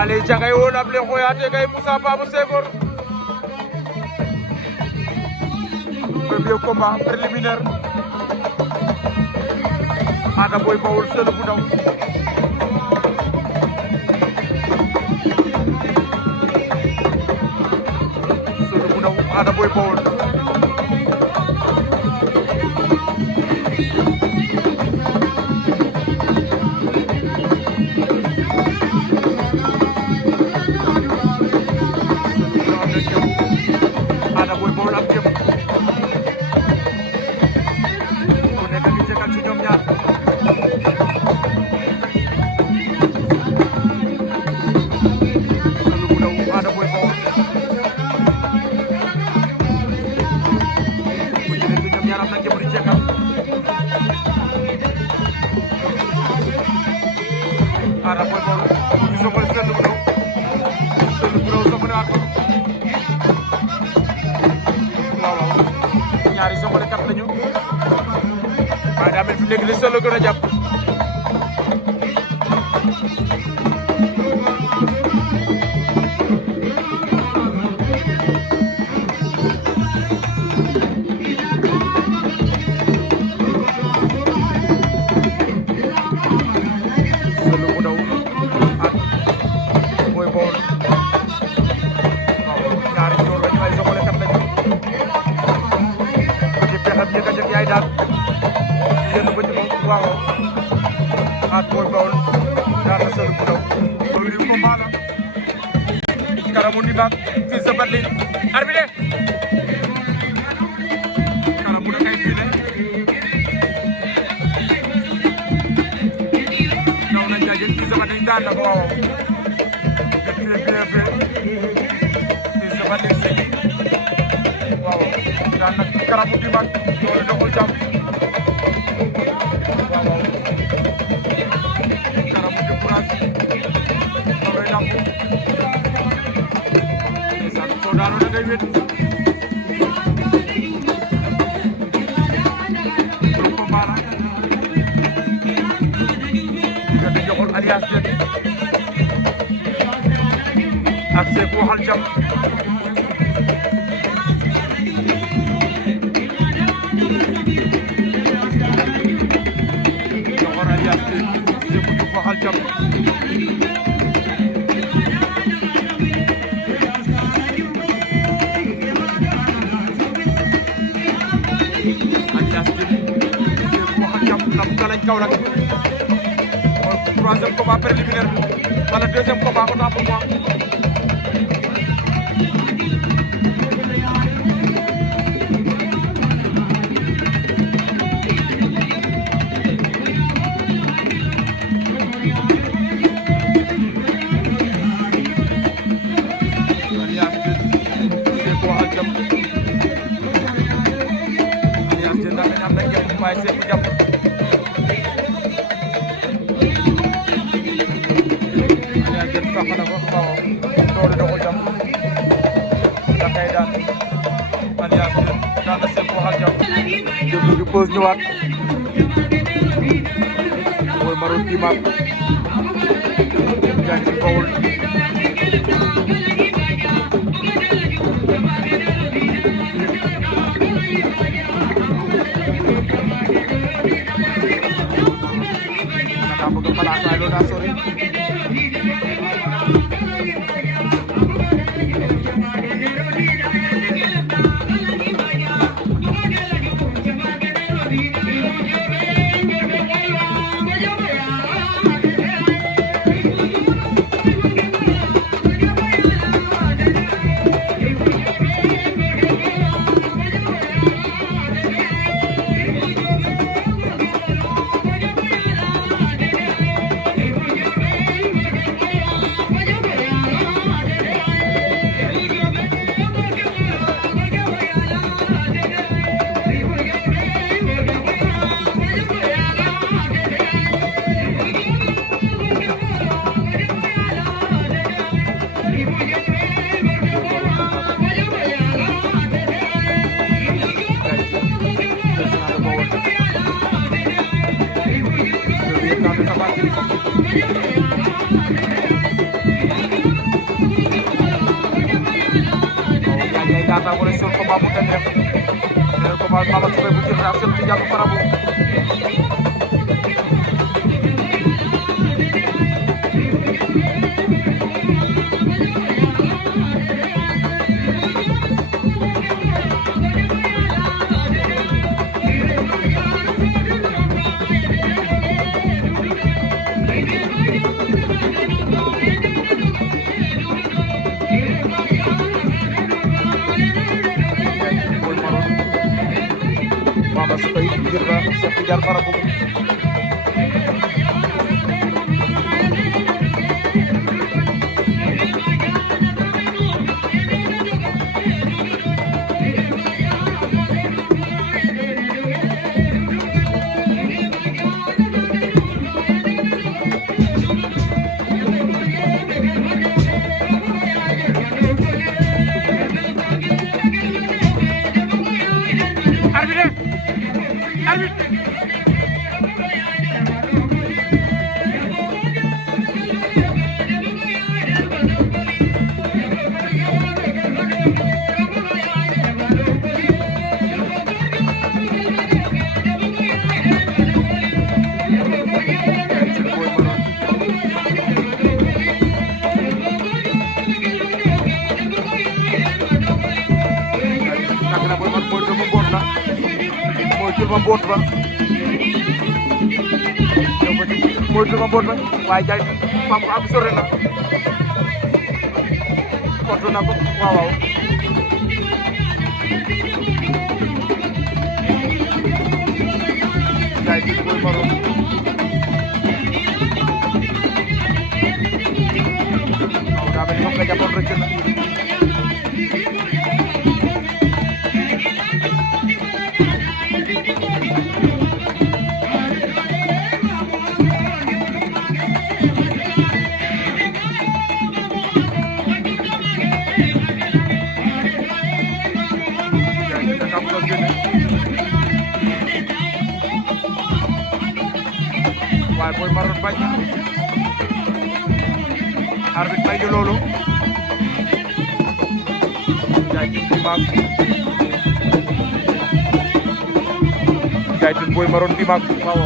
ale jagay won able xoyate kay Moussa Babou Senghor premier combat préliminaire Ada Boy Baol Seul bu ndaw Seul bu ndaw Ada Boy Baol Ada Boy Baol ak jëm ku nekk di jëkkal ci ñoom ñaar Seul bu ndaw Ada Boy Baol ku nekk ci ñoom ñaar am na jëm di jëkkal Ada Boy Baol ñu soxal Seul bu ndaw soxal ak ñaari soxla kat lañu waaye daa mel fi léegi li Seul gën a jàpp Seul bu ndaw ak Boy Baol waaw ñaari ñoor lañu ay soxla kat lañu pexam ñëkk a jëkk yaay daal yéen ba ci moom waaw ak Boy Baol daal na Seul bu ndaw loolu yu ko maala karamu ni baak fils de Batling arbitre karamu da kay fiile ñëw nañ jaajë fils de Batling daan na ko waaw bien fait fils de Batling sigi waaw daan nag karamu di mag loolu doxul jàmm waaw waaw karamu di courage looloy lamb ndeysaan soo daanoo da ngay wét loolu ko mbaara diggante Ndiokhoul alias Diène ak Seeku waxal jàmm waxal jàmm alias waxal jàmm lam galañ Kaolack troisième combat préliminaire bi wala deuxième combat autant pour moi waaye Seeku jàpp alias Diène fàq na ko waaw doole doxul jàpp da kay daan alias Diène daan na Seeku waxal jàpp déglu di pause ñëwaat mooy maroon di maak jaan ci Baol bëgg xalaat waaye loolu daa sori naataango sol combat bu neex le combat Mama Soukeye bu Djirnda ak Cheikh Tidiane Farabu Mama Soukeye bu Djirnda ak Cheikh Tidiane Farabu ma mboot ba moytu ma mboot ba waaye jaay fam ko am sore na kontu na ko waaw waaw jaay ci boy maro waaw daa mel ni moom nga jàppoon rek na waaye Boy Maroon bañ na arbitre may ñu loolu jaajëf dimaag jaajëf Boy Maroon dimaag waaw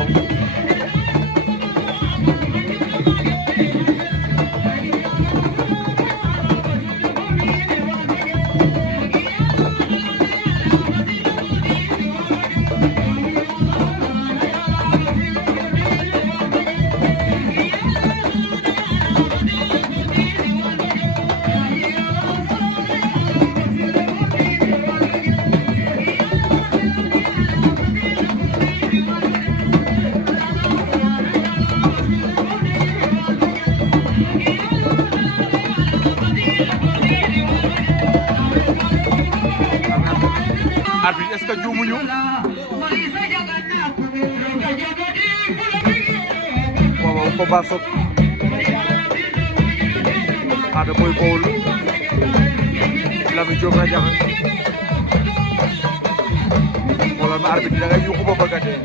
arbitre est-ce que juumuñu waaw combat sok Ada Boy Baol Lamine Diop Radiakhé wala na arbitre da ngay yuuxu ba bëgg a dee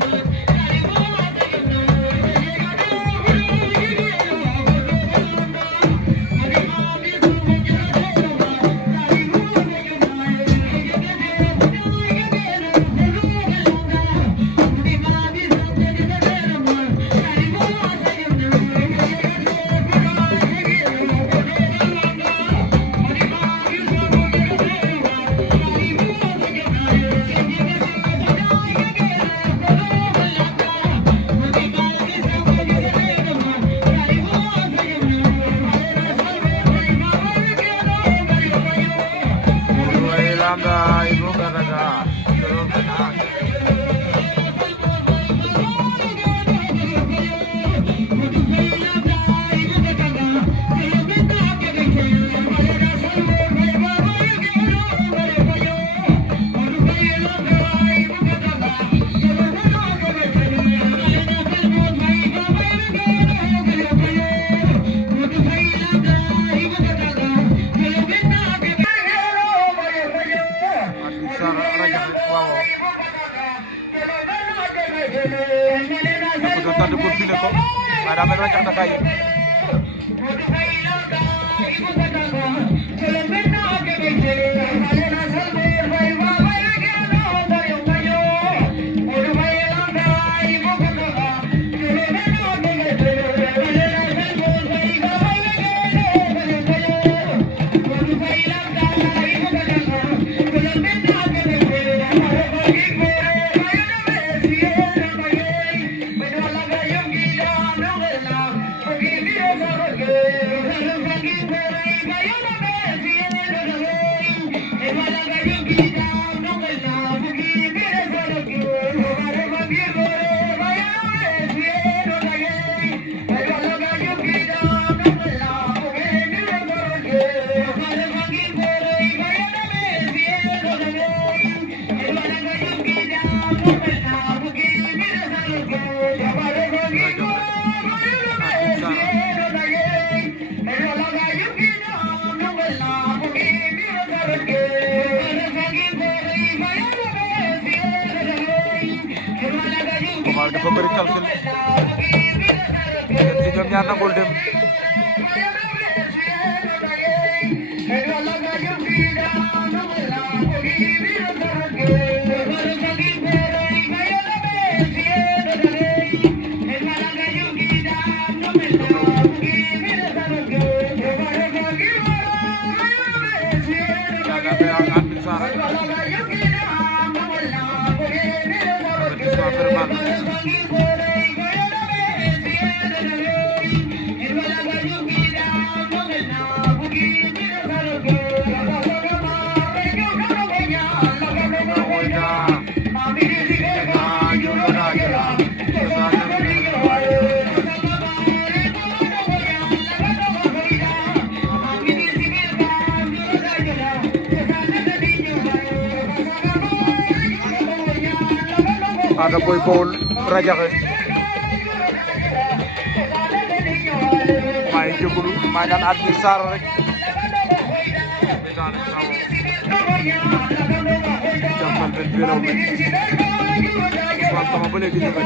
tante pour filé ko waaye daa mel ni rajax Dakar yéen dafa bëri calcul ci ñoom ñaar nangul dem Ada Boy Baol Radiakhé maa ngi jégalu maa ngi naan at bi Sarr rek jàppal benn biiraw bi Ousmane Kama ba léegi ñu ko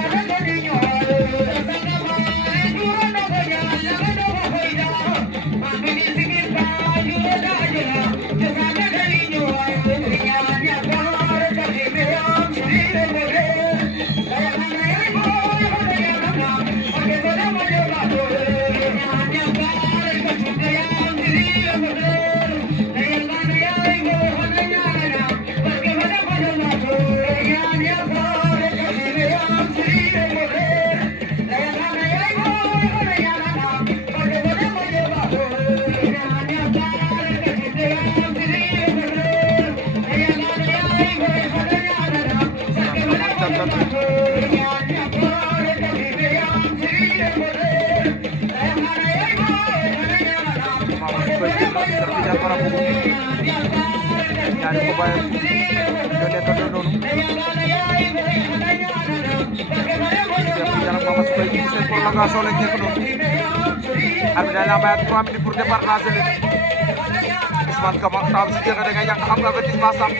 ñaari ko baye ñoo nekk noonu Mama Soukeye ci seen prolongation lañ nekk noonu arbitre dañ la may 3 minutes pour départager leen Ousmane Kama taam si jeexee da ngay ñàkk xam nga avertissement sam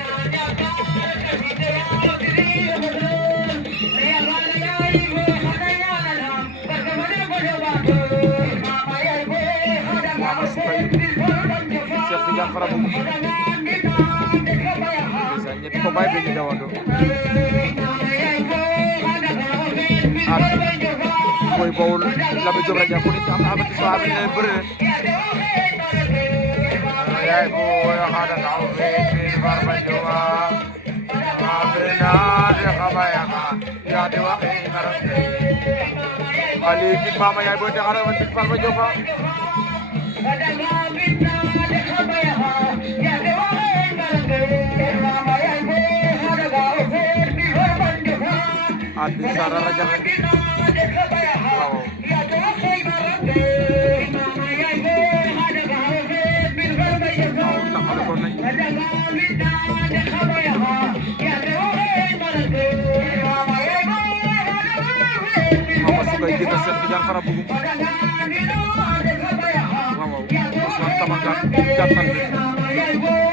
Mama Soukeye Cheikh Tidiane Fara bu ñetti ko bay dañu dawando Boy Baol Lamine Diop Radiakhé ku nekk am na avertissement bi ne bëre yaay boy xada taw fi barba jowa amena de xamaya ya de waxe ngaram ali kit mama yaay boy de xara wa tit barba jowa Adi Sarr Radiakhé waaw taxal ko nañ Mama Soukeye jël Cheikh Tidiane Fara Bougou waaw Ousmane Kama gàttal bi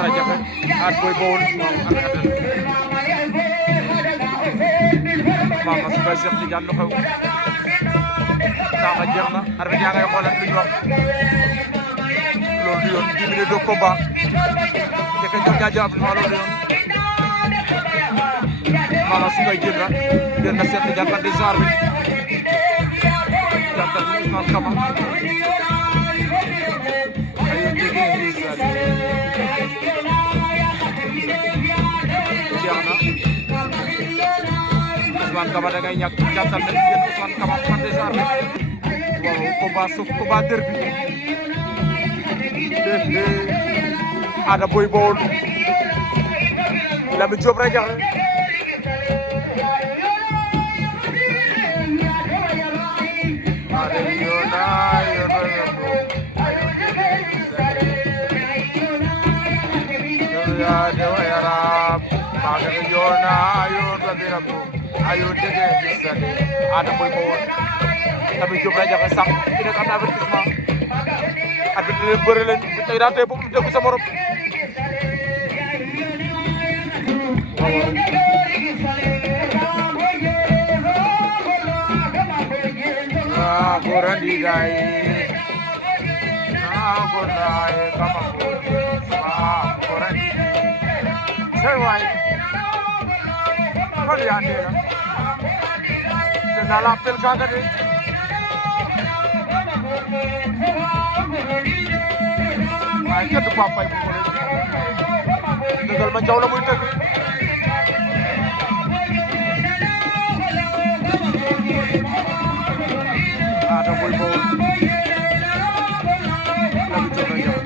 Radiakhé at Boy Baol Mama Soukeye Cheikh Tidiane lu xew temps jeex na arbitre yaa ngay xoolal li ñu wax loolu du yoon 10 minutes de combat jëkk ñoom ñaar jàpp loolu du yoon Mama Soukeye jël na Cheikh Tidiane Fara di Sarr bi jàppal Ousmane Kama Ousmane Kaba da ngay ñàkk jàttal na diggante Ousmane Kaba Fandé Sarr waaw combat suuf combat derby Ada Boy Baol Lamine Diop rek jaxe Ada yona ya dewa yaram Ada yona yona birabu ayo dege bisale Ada Boy Baol Lamine Diop rek jaxe sax ki nek am na avertissement arbitre leen bëre leen tey daa tey boobu déggu sa morom gorandi day goray kama gorandi sey way kon ya ndera te na la appel kaga de ay kenn du Pape Faye bu ko leen dëggal ma jaw la muy tëgg Ada Boy Baol Lamine Diop lay jaw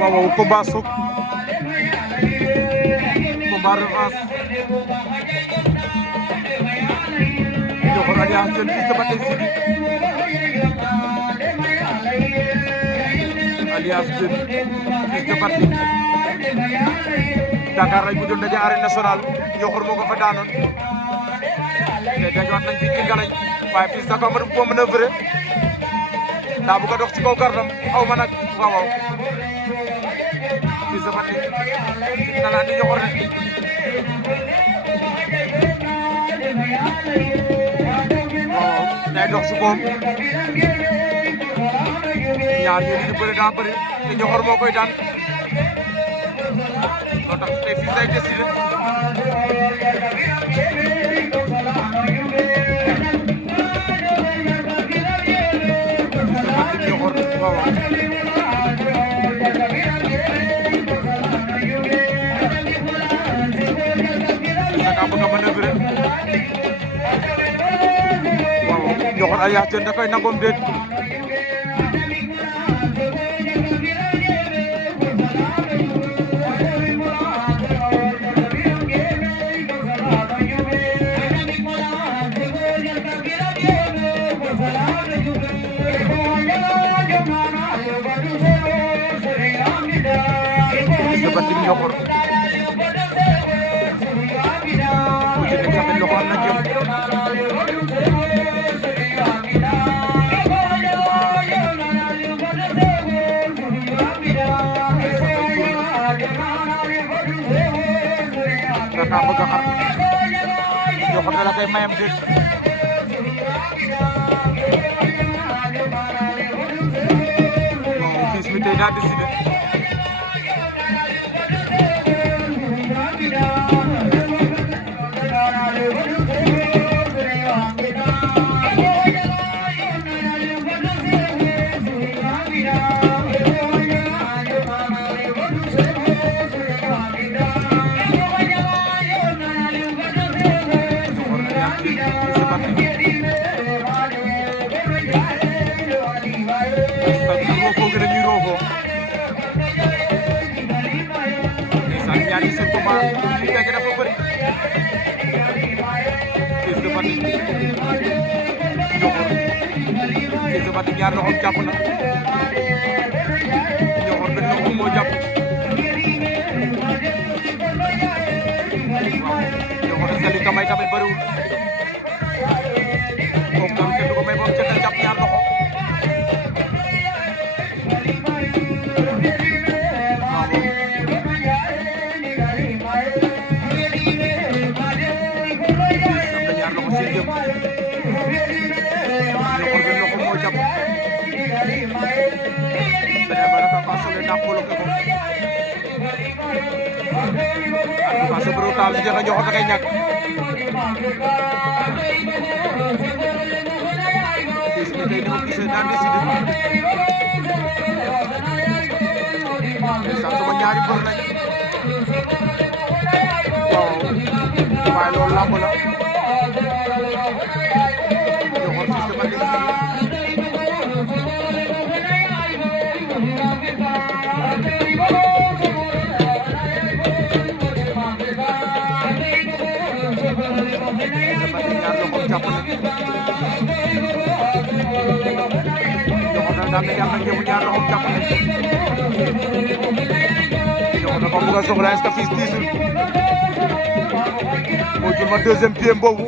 waaw combat soog combat revanche Diokhor Alliance Diène Fils de Balla Siby Alliance Diène Fils de Balla Dakar lañ mujjoon daje arène nationale Diokhor moo ko fa daanoon te dañuwaat nañ fi ci Ngalañ waaye Fils de Balla boo mën a bëre daa bëgg a dox ci kaw gardam xaw ma nag waaw Fils de Balla na la ni Diokhor rek waaw day dox ci koom ñaar ñi di bëre daa bëri te Diokhor moo koy daan loo tax tey Fils day décidé Diokhor waaw Saka bëgg a manœuvrer waaw Diokhor Alliance Diène da koy nangoom déet seperti Diokhor mungkin sampai Diokhor na jëm Kaka bëgg a xar Diokhor da la koy mayam déet Fils mi tey daa décidé ndeysaan ñaari seen combat li fekk dafa bëri Fils de Fatick Ñoxor Fils de Fatick ñaar loxoom jàpp na Ñoxor benn loxoom moo jàpp Ñoxor est-ce que li nga may tamit bëriwul moom tam kenn du ko may moom ca jàpp ñaar loxo parce que brutal si jeexal Ñoxor da koy ñàkk fii si tey ni ma gisee daan décidé ndeysaan sama ñaari mbër lañ waaw waaye loolu làmb la Ñoxor Fils de Fatick jàpp na Ñoxor daal na jàpp na ñëw ñaar loxoom jàpp na Ñoxor dafa bëgg a soxla est-ce que Fils diisul moo jël ma deuxième pied boobu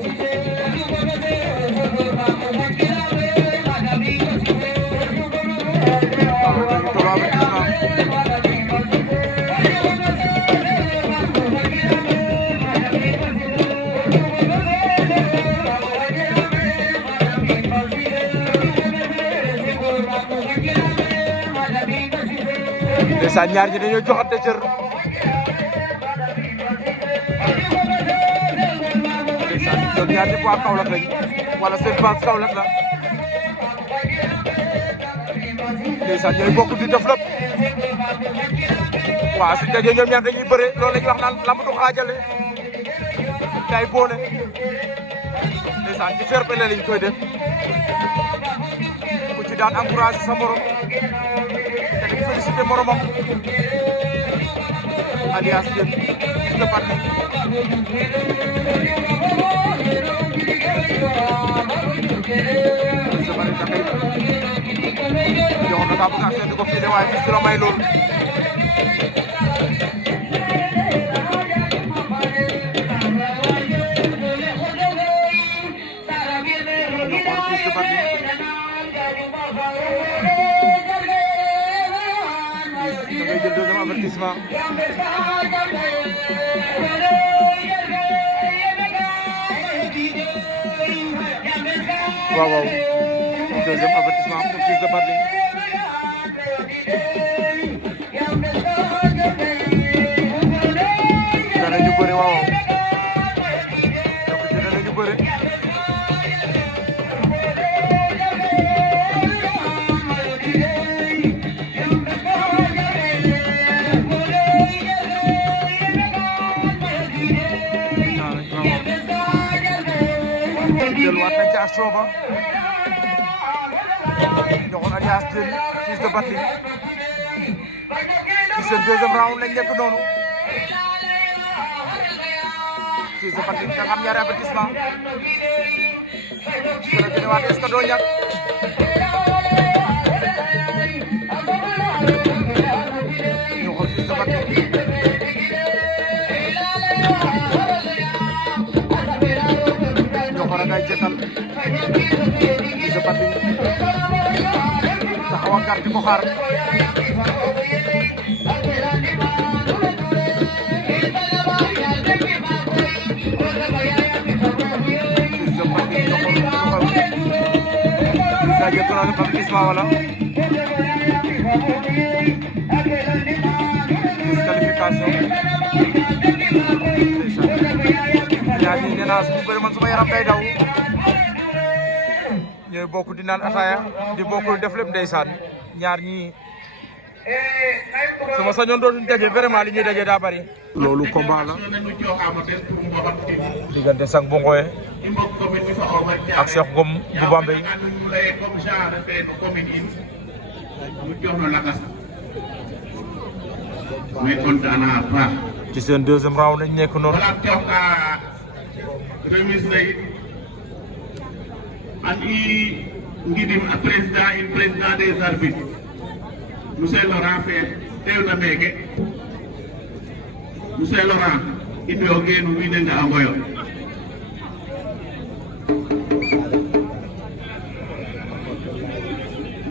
ndeysaan ñaar ñi dañoo joxante cër ndeysaan ñoom ñaar ñëpp waa Kaolack lañ wala seen base Kaolack la ndeysaan ñooy bokk di def lépp waaw suñu dajee ñoom ñaar dañuy bëre loolu la ñuy wax naan lamb du xaajale tay boole ndeysaan ci fair play lañ koy def ku ci daan encouragé sa morom te di félicité moromam alias Diène Fils de Fatick yow na kaa bëgg a seetlu ko fii de waaye fii si la may loolu Fils de Fatick da ngay jël deuxième avertissement waaw waaw deuxième avertissement pour Fils de Fatick danañu bëri waaw donc danañu bëri delluwaat nañ ci action ba Ñoxor alias Diène Fils de Fatick ci seen deuxième round lañ nekk noonu Fils de Fatick da nga am ñaari avertissement su la delluwaat est-ce que doo ñàkk Ñoxor Fils de Fatick Ñoxor a ngay jetal Fils de Fatick taxaw ak garde ko xaar Fils de Fatick Ñoxor daa jël ko def avertissement wala disqualification ñaar ñi nee naa suñu bëri man suma yaram day daw ñooy bokk di naan ataaya di bokk def lépp ndeysaan ñaar ñi sama sañoon dootuñu daje vraiment li ñuy daje daa bari. loolu combat la diggante Sang bu Ngoye ak Cheikh Ngom bu Bambey mais kontaan naa baax ci seen deuxième round lañ nekk noonu wala tew ka remise lay an i ngidim a président des arbitres monsieur Laurent fe teew na meeke monsieur Laurent in we o geenu wiin we nga a ngoyo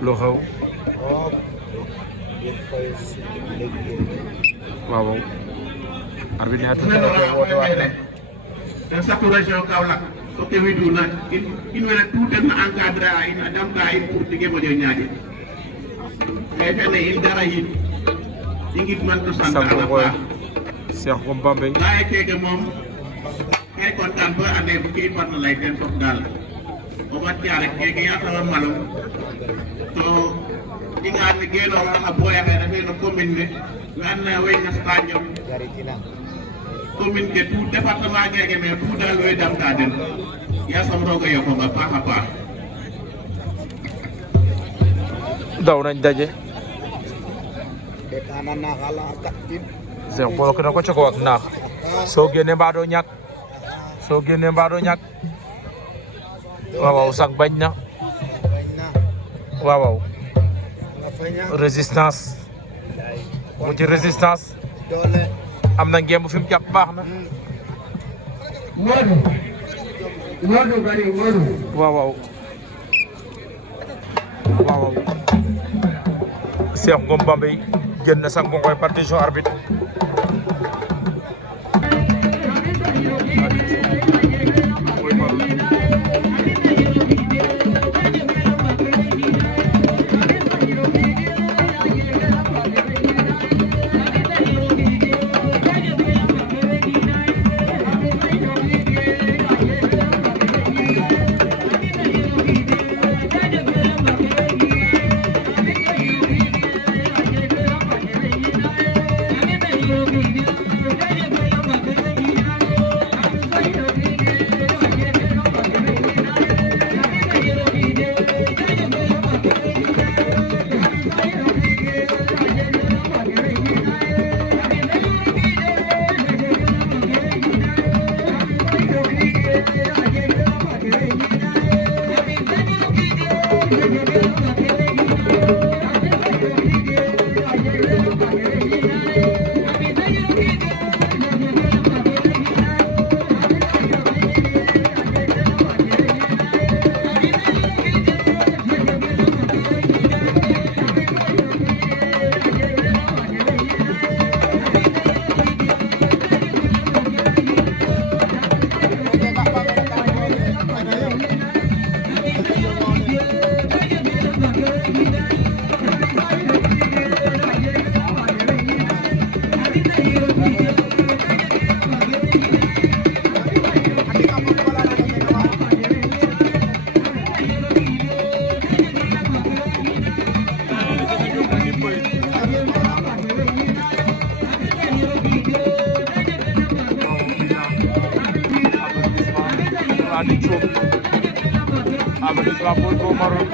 lu xew waaw arbitre ne atu woote waat ne en saturation Kaolack so ke widuna in wene tout na encadré a in a damta in pour tige moƴo ñaaƴe mais fene in dara yin i ngidman to sant ana paax Cheikh Ngom Bambey laye keke moom kay kontaan bo ande bu ke i mbarna lay ten fop daal o wat ya rek keke yasama malum to i nga ne genooxa a boya xe refe no commune ne we and naye way ngaspa njom commune ke tout département keke mais tout daal we damta den yasam rooga yokonga paax a paax daw nañ daje Cheikh bolok na ko coko ak naax soo génne mbaa doo ñàkk waaw waaw sax bañ na waaw waaw résistance mu ci résistance am na ngemb fi mu jàpp baax na waaw waaw waaw Cheikh Ngom Bambey génn na sax ngoy par décision arbitre Adi Diop avertissement pour Bo Maroon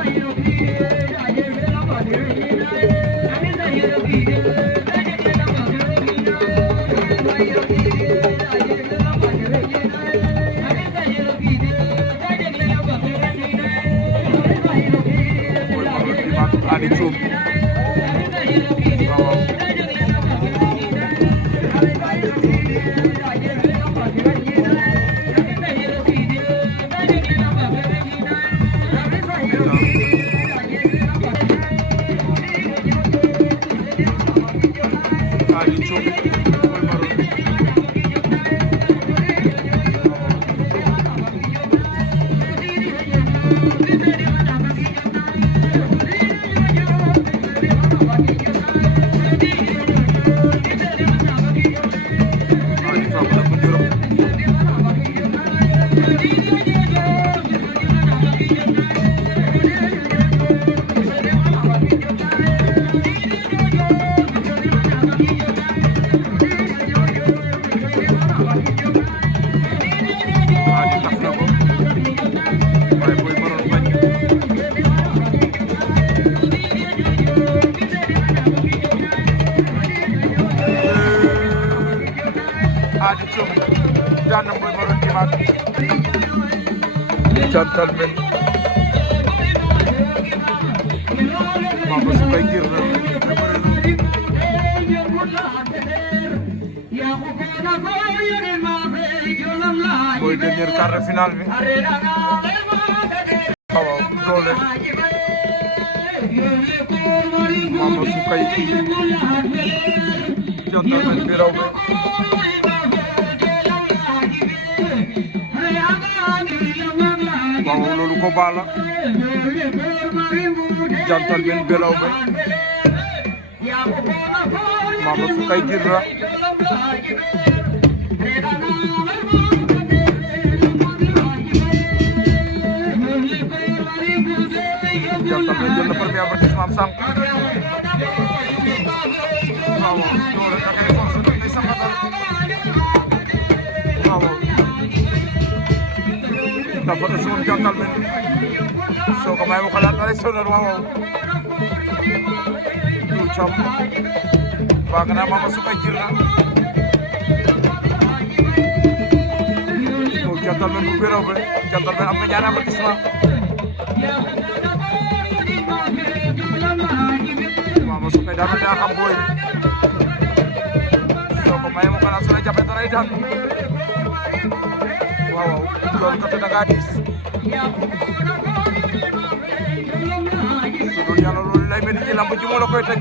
Adi Diop Adi Thium daan na Boy Maroon Jimaat jantal men Mama Sukay gir na Boy dernier quart de finale bi waaw doole Mama Sukay jantal men bi raw bi waaw loolu ko baala jantal men belaw be Mama Sukay girra jantal men jël na premier avertissement sànq waaw doole da ngay force da ngay saxatal waaw dafa ëssoon jantal men soo ko may mu xalaat na rek sonal waaw du cam baag na Mama Sukay girra jantal men bu beraw be jantal men am na ñaari avertissement Mama Sukay daa mel ne xam booy soo ko may mu xalaat su la jàppee dara itam waaw loolu kat da ngaa diis su dul yàlla loolu lay mel ni lamb ji moo la koy teg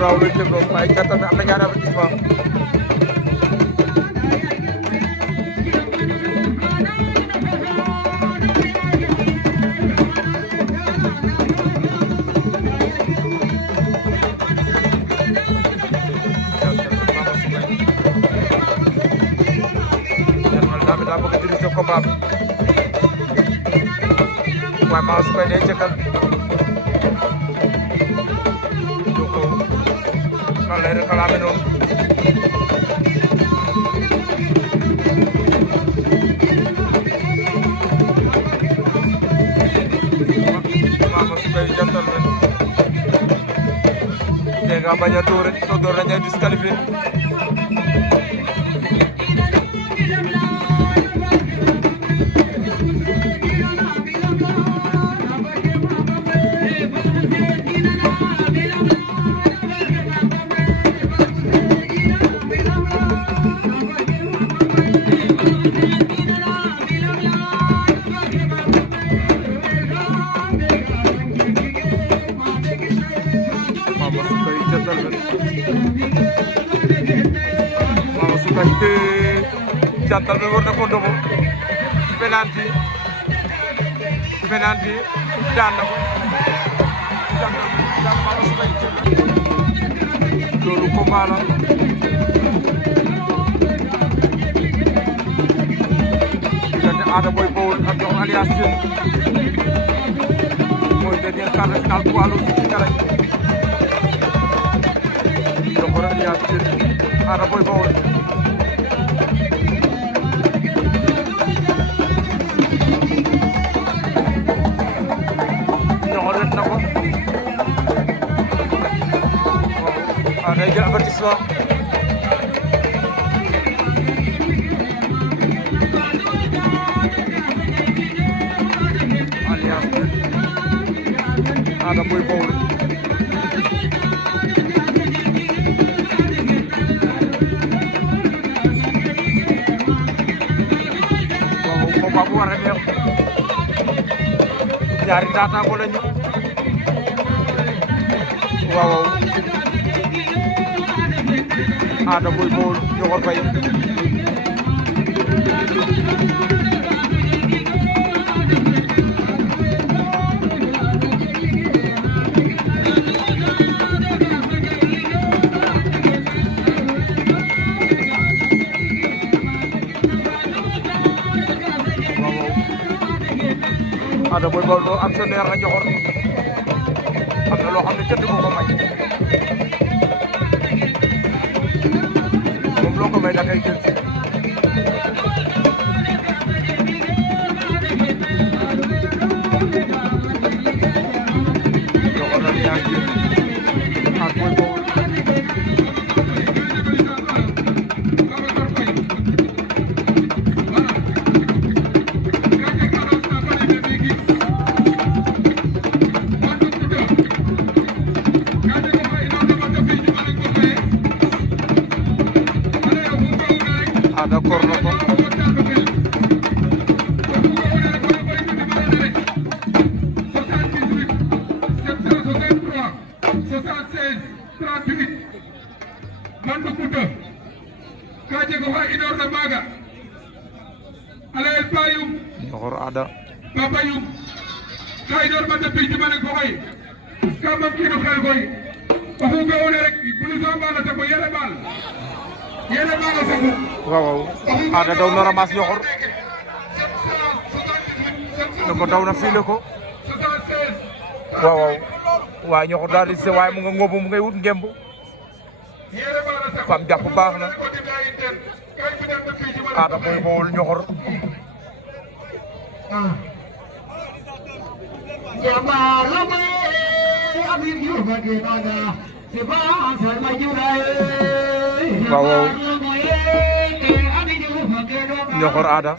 waaw loolu yëpp loolu waaye jantal men am na ñaari avertissement daa bëgg a diri sa combat bi waaye Mama Sukay day jëkkal noonu lay réclamé noonu Mama Sukay jantal men te nga bañ a dóor soo dóor dañuy disqualifié Mama Sukay jantal men war na ko ndobo penalty daan na ko jantal men daan Mama Sukay loolu combat la diggante Ada Boy Baol ak Dom Alias Diène mooy dernier quart de finale poids lourd ci Ngalagne Dom Alias Diène Ada Boy Baol ba alliance Ada Boy Baol waaw combat bu war a neex ñaari ndaataango lañu waaw Ada Boy Baol Ñoxor Faye Ada Boy Baol doo actionnaire la Ñoxor am na loo xam ne kenn du ko may moom loo ko may da kay jël si Ñoxor na yaa ngi ak Boy Baol Ada kor na ko Mandu Kuta kaje ko hay inor na maga alay payum Ñoxor Ada papa yum kay dor ma tapi ci mané ko hay kama kino xel koy waxu nga wone rek bu ñu so bala ta ko yele bal sa ko waaw Ada daw na ramas Ñoxor ne ko daw na fiile ko waaw waaye Ñoxor daal di se waaye mu nga ngóobu mu ngay wut ngemb fam jàpp baax na Ada Boy Baol Ñoxor waaw Ñoxor Ada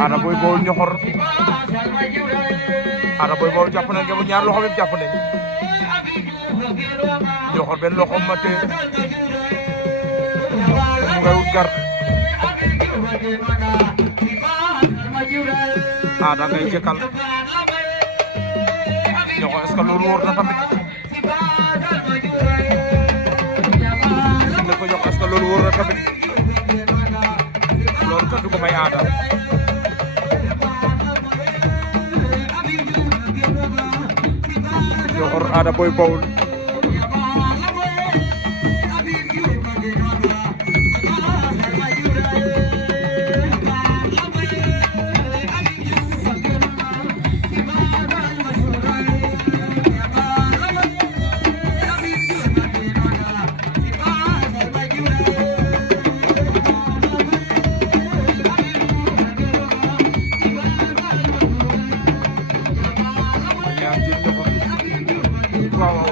Ada Boy Baol Ñoxor Ada Boy Baol jàpp na ngeen ñaar loxo yëpp jàpp nañ Ñoxor benn loxo ma te mu ngay wut gar Ada ngay jëkkal Ñoxor est-ce que loolu wóor na tamit ko jox est-ce que loolu wóor na tamit loolu kat du ko may Ada Ñoxor Ada Boy Baol waaw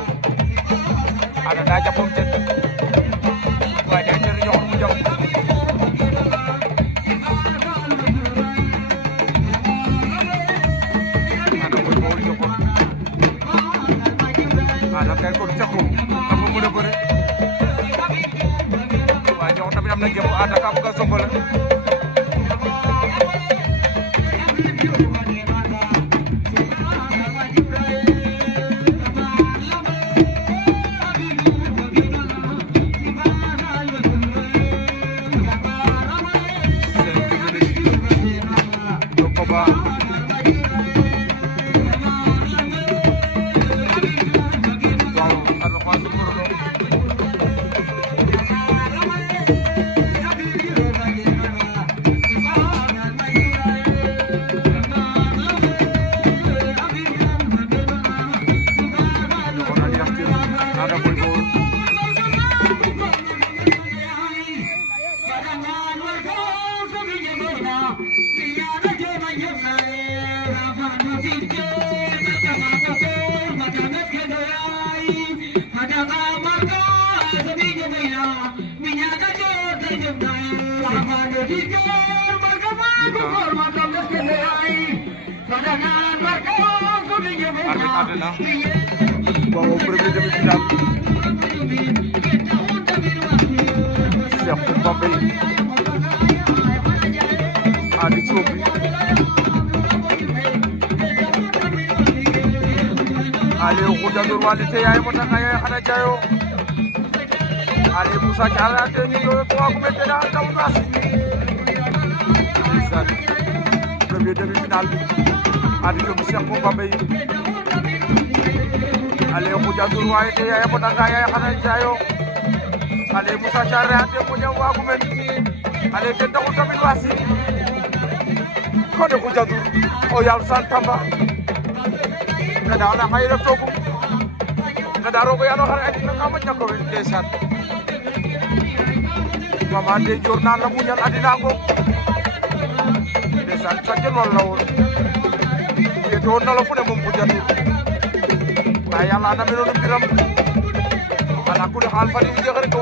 Ada daa jàppoon tëdd waaye day tëdd Ñoxor mu jàpp Ada Boy Baol Ñoxor Ada kay ko cekku dafa mën a bëre waaye Ñoxor tamit am na ngëm Ada ka bëgg a songale Adena waaw premier demi-finale Cheikh Bambey Adi Thiobi ale Khoudia Ndour wali te yaay mo tanga yaay xana jayo ale Moussa Thiala te ñu do ko ko metena taw nas premier demi-finale Adi Thiobi Cheikh Bambey ale Khoudia Ndour waye te yaay mo tanga yaay xana jayo ale Moussa Thiala te mo ñew wa ko men ale te taxu tamit wasi ko de Khoudia Ndour o yal santamba kada ala khayra togu kada rogo yano har adi na kama nyako we desat mama de jorna la muñal adina ko desat takel wala won ke to na la fune mum Khoudia Ndour wa yalla na melo biram ala kul hal fani je xare ko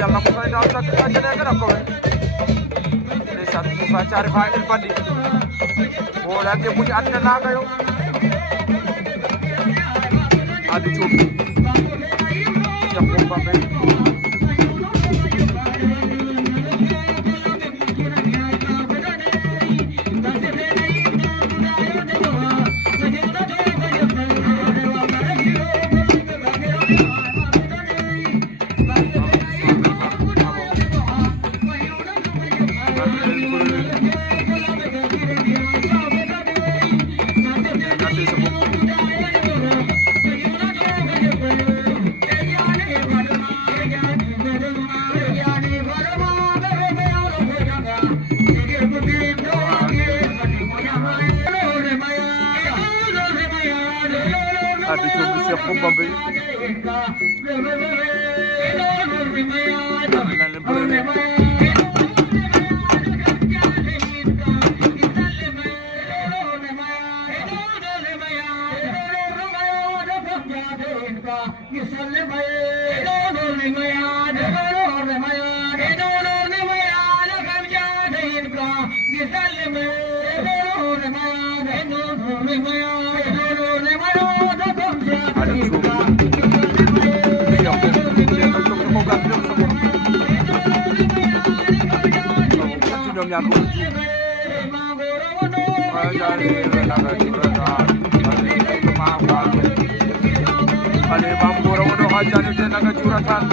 yalla mo fay dal tak ajene kada ko we desat Moussa Thiaré fa el bandi wala ke muñu adna naga yo Adi Thiobi Cheikh Bambey Adi Thiobi Cheikh Bambey ale bambora wono hajani te naga juratan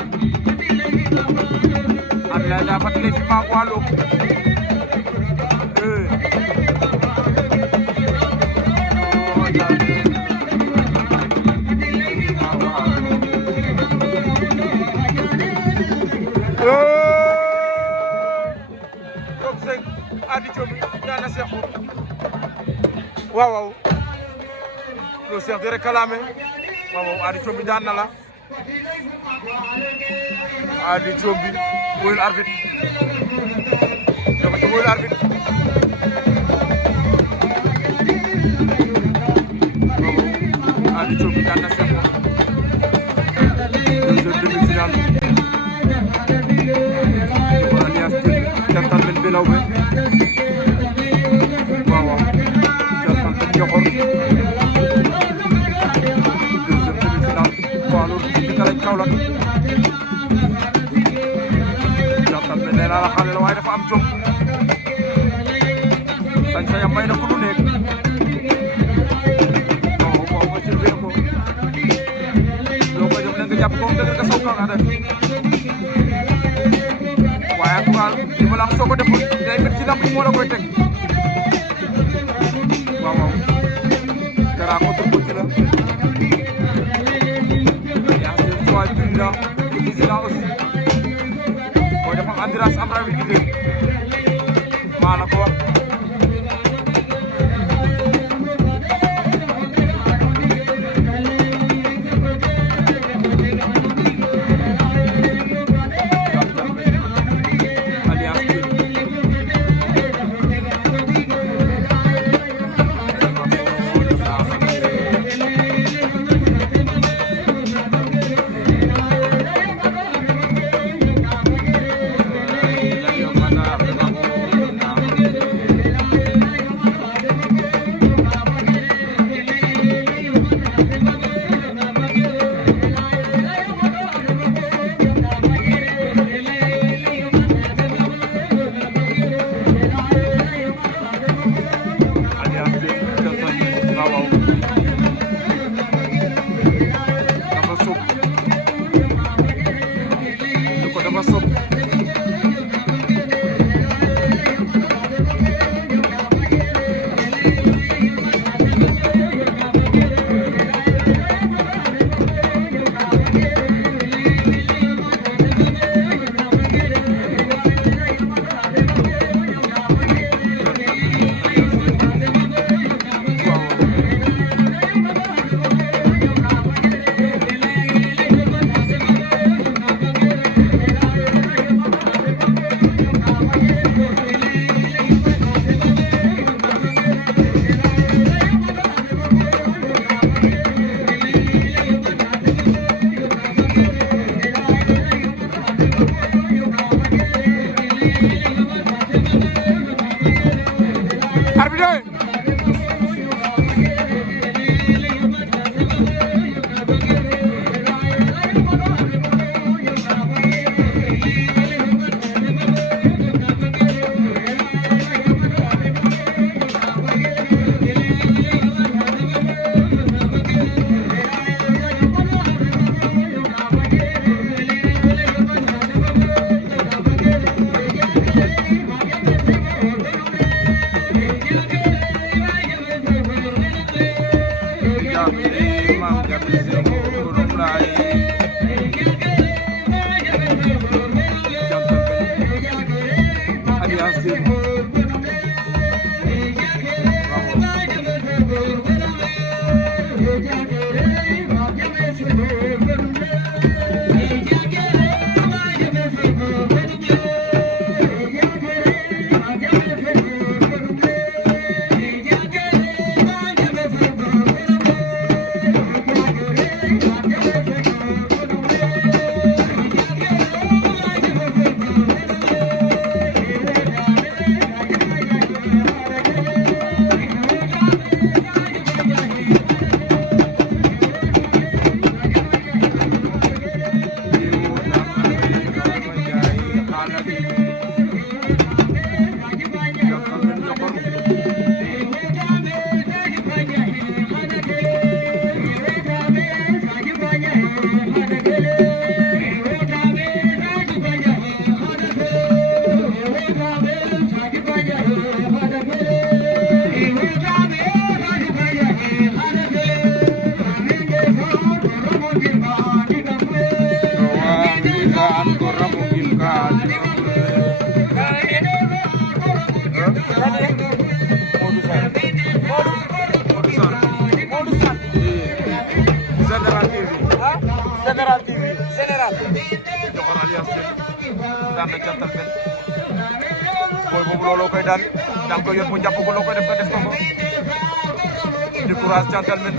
Allah dapat le fi ma walo Adi Thiobi dana Cheikh waaw waaw lo Cheikh di réclamer waaw Adi Thiobi daan na la Adi Thiobi woyul arbitre dafa woyul arbitre waaw Adi Thiobi daan na Cheikh deuxième demi-finale Alliance jantal men Belawbe waaw waaw jantal men Ñoxor Kalañ Kaolack jantal men nee naa la xale la waaye dafa am jom sañ-sañam may na ko lu nekk waaw waaw nga surveiller ko loo koy def nga jàpp ko dëgg nga soog a def waaye ak faal li ma la wax soo ko deful day met ci lamb moo la koy teg waaw waaw Kara ko tur ko ci la yaa ngi leen soit président et président aussi mooy dafa am endurance am rapidité maa la ko wax Général TV Général Joxor Alias daan na jantal ben boy boobu looloo koy daan daan ko yor bu jàpp ko loo koy def ko di courage jantal men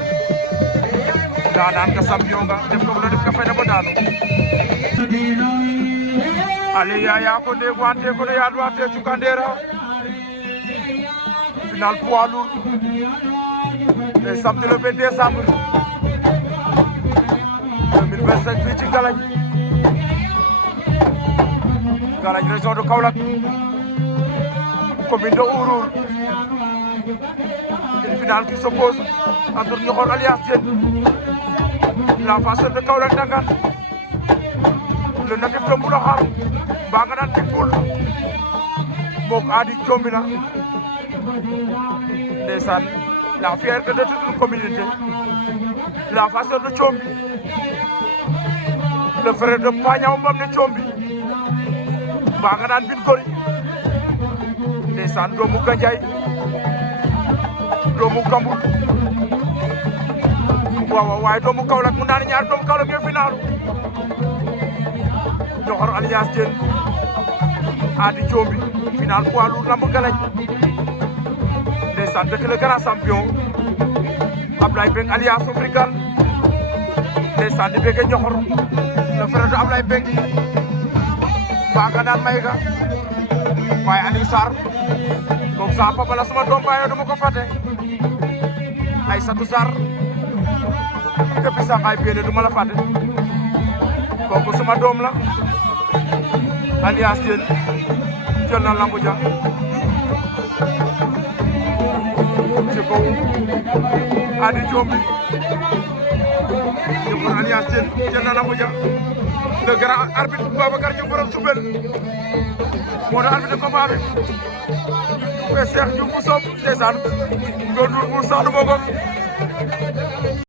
daanaan ka champion nga def ko lo def ka fayda ba daanu ale ya ko de wante ko ya wante Cukandera final poids lourd le samedi le 20 décembre 2025 fii ci Galagne région de Kaolack commune de Ourour une finale qui s'oppose entre Ñoxor Alias Diène la facette de Kaolack Ndangaan le natif de Mboudakhar mbaa nga naan Pitbull mook Adi Combina ndeysaan la fierté de toute une communauté la facette de Combi le frère de Pagnaw Mbam ne Combi mbaa nga naan Bin Gori ndeysaan doomu Gandiaye doomu Kambur waaw waaye doomu Kaolack mu naan ñaar doomu Kaolack ñoo finaalu Ñoxor Alias Diène Adi Combi final poids lourd lamb Galagne ndeysaan dëkk le grand champion Ablaye Beng alias African ndeysaan di bëgg Ñoxor le frère de Ablaye Beng mbaa nga naan Mayga waaye Aliou Sarr kooku sama papa la suma doom baay dama ko fàtte Aïssatou Sarr depuis Sangaye Pédé du ma la fàtte kooku suma doom la alias Diène jël na lambu ja ci kaw Adi Diombi ñu ko alias Diène jël na lambu ja le grand arbitre Babacar ñu borom Soubel moo doon arbitre combat bi Cheikh Diouf bu soob ndeysaan doon dul bu sax du bokk